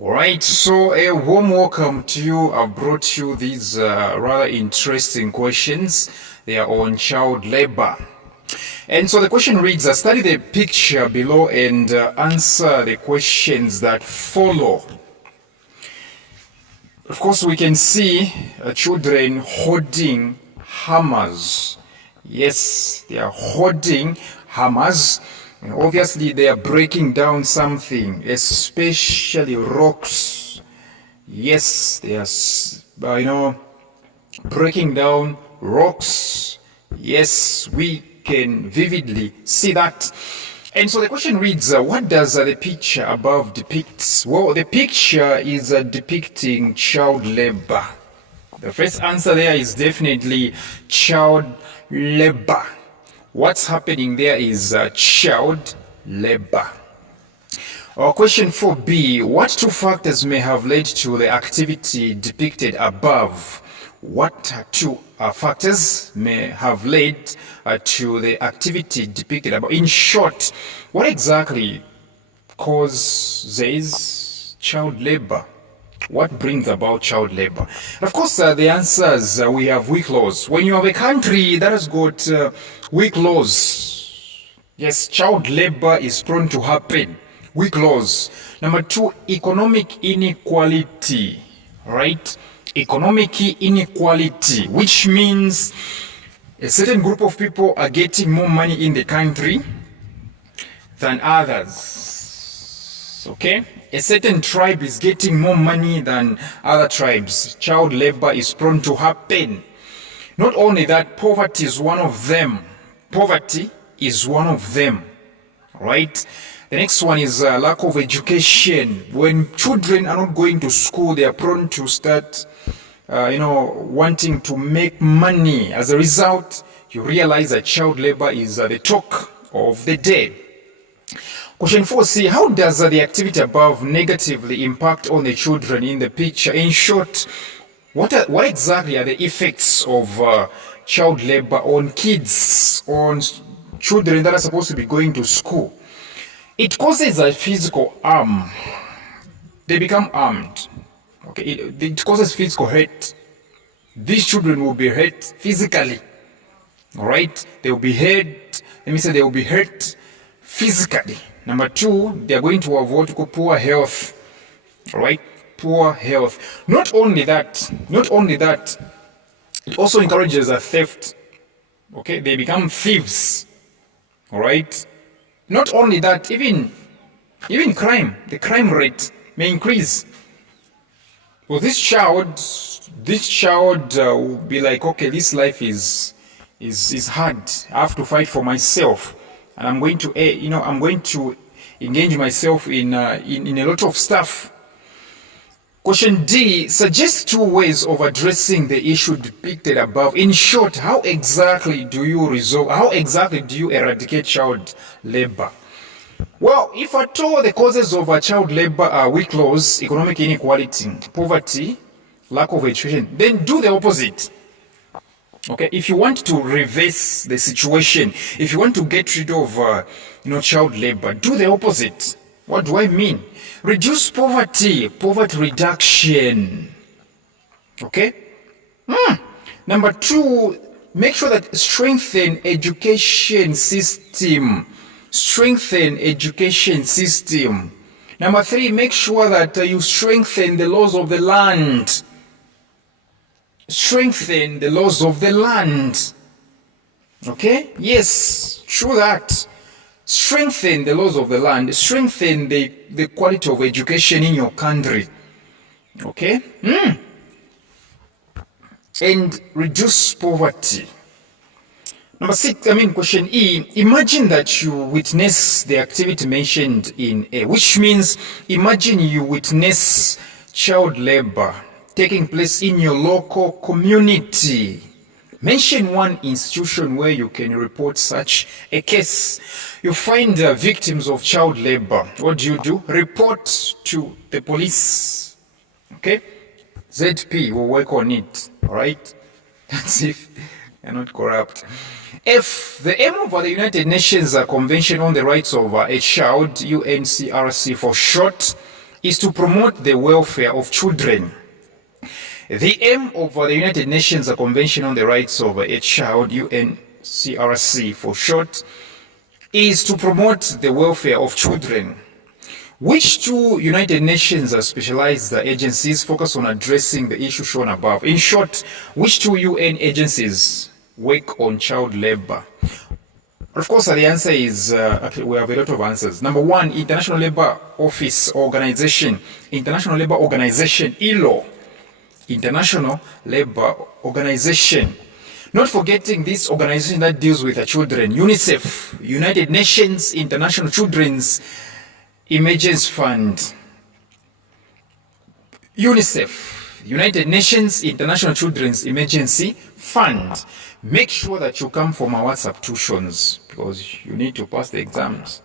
Alright, so a warm welcome to you. I've brought you these rather interesting questions. They are on child labor. And so the question reads, study the picture below and answer the questions that follow. Of course, we can see children holding hammers. Yes, they are holding hammers. And obviously, they are breaking down something, especially rocks. Yes, they are, breaking down rocks. Yes, we can vividly see that. And so the question reads, what does the picture above depict? Well, the picture is depicting child labor. The first answer there is definitely child labor. What's happening there is child labor. Question 4b, what two factors may have led to the activity depicted above? What two factors may have led to the activity depicted above? In short, what exactly causes child labor? What brings about child labor? Of course, the answers, we have weak laws. When you have a country that has got weak laws, yes, child labor is prone to happen. Weak laws. Number two, economic inequality, right? Economic inequality, which means a certain group of people are getting more money in the country than others. Okay? A certain tribe is getting more money than other tribes. Child labor is prone to happen. Not only that, poverty is one of them. Poverty is one of them. Right? The next one is lack of education. When children are not going to school, they are prone to start, wanting to make money. As a result, you realize that child labor is the talk of the day. Question 4c, how does the activity above negatively impact on the children in the picture? In short, what exactly are the effects of child labor on kids, on children that are supposed to be going to school? It causes a physical harm. They become armed. Okay, it causes physical hurt. These children will be hurt physically. All right, they will be hurt. Let me say they will be hurt physically. Number two, they are going to have what we call poor health. All right, poor health. Not only that, it also encourages a theft. Okay, they become thieves. All right. Not only that, even crime, the crime rate may increase. Well, this child will be like, okay, this life is hard. I have to fight for myself, and I'm going to engage myself in a lot of stuff. Question D, suggest two ways of addressing the issue depicted above. In short, how exactly do you eradicate child labor? Well, if at all the causes of child labor are weak laws, economic inequality, poverty, lack of education, then do the opposite. Okay, if you want to reverse the situation, if you want to get rid of child labor, do the opposite. What do I mean? Reduce poverty reduction. Okay? Number two, make sure that strengthen education system. Number three, make sure that you strengthen the laws of the land. Okay? Yes, true that. Strengthen the laws of the land. Strengthen the quality of education in your country. Okay? And reduce poverty. Number 6, question E. Imagine that you witness the activity mentioned in A, which means imagine you witness child labor taking place in your local community. Mention one institution where you can report such a case. You find victims of child labor. What do? Report to the police. Okay? ZP will work on it. All right? That's if you're not corrupt. F, the aim of the United Nations Convention on the Rights of a Child, UNCRC for short, is to promote the welfare of children. The aim of the United Nations Convention on the Rights of a Child, UNCRC for short, is to promote the welfare of children. Which two United Nations specialized agencies focus on addressing the issue shown above? In short, which two UN agencies work on child labor? Of course, the answer is, actually, we have a lot of answers. Number one, International Labour Office Organization, International Labour Organization, ILO, International Labour Organization. Not forgetting this organization that deals with the children, UNICEF, United Nations International Children's Emergency Fund. UNICEF, United Nations International Children's Emergency Fund. Make sure that you come for my WhatsApp tuitions because you need to pass the exams.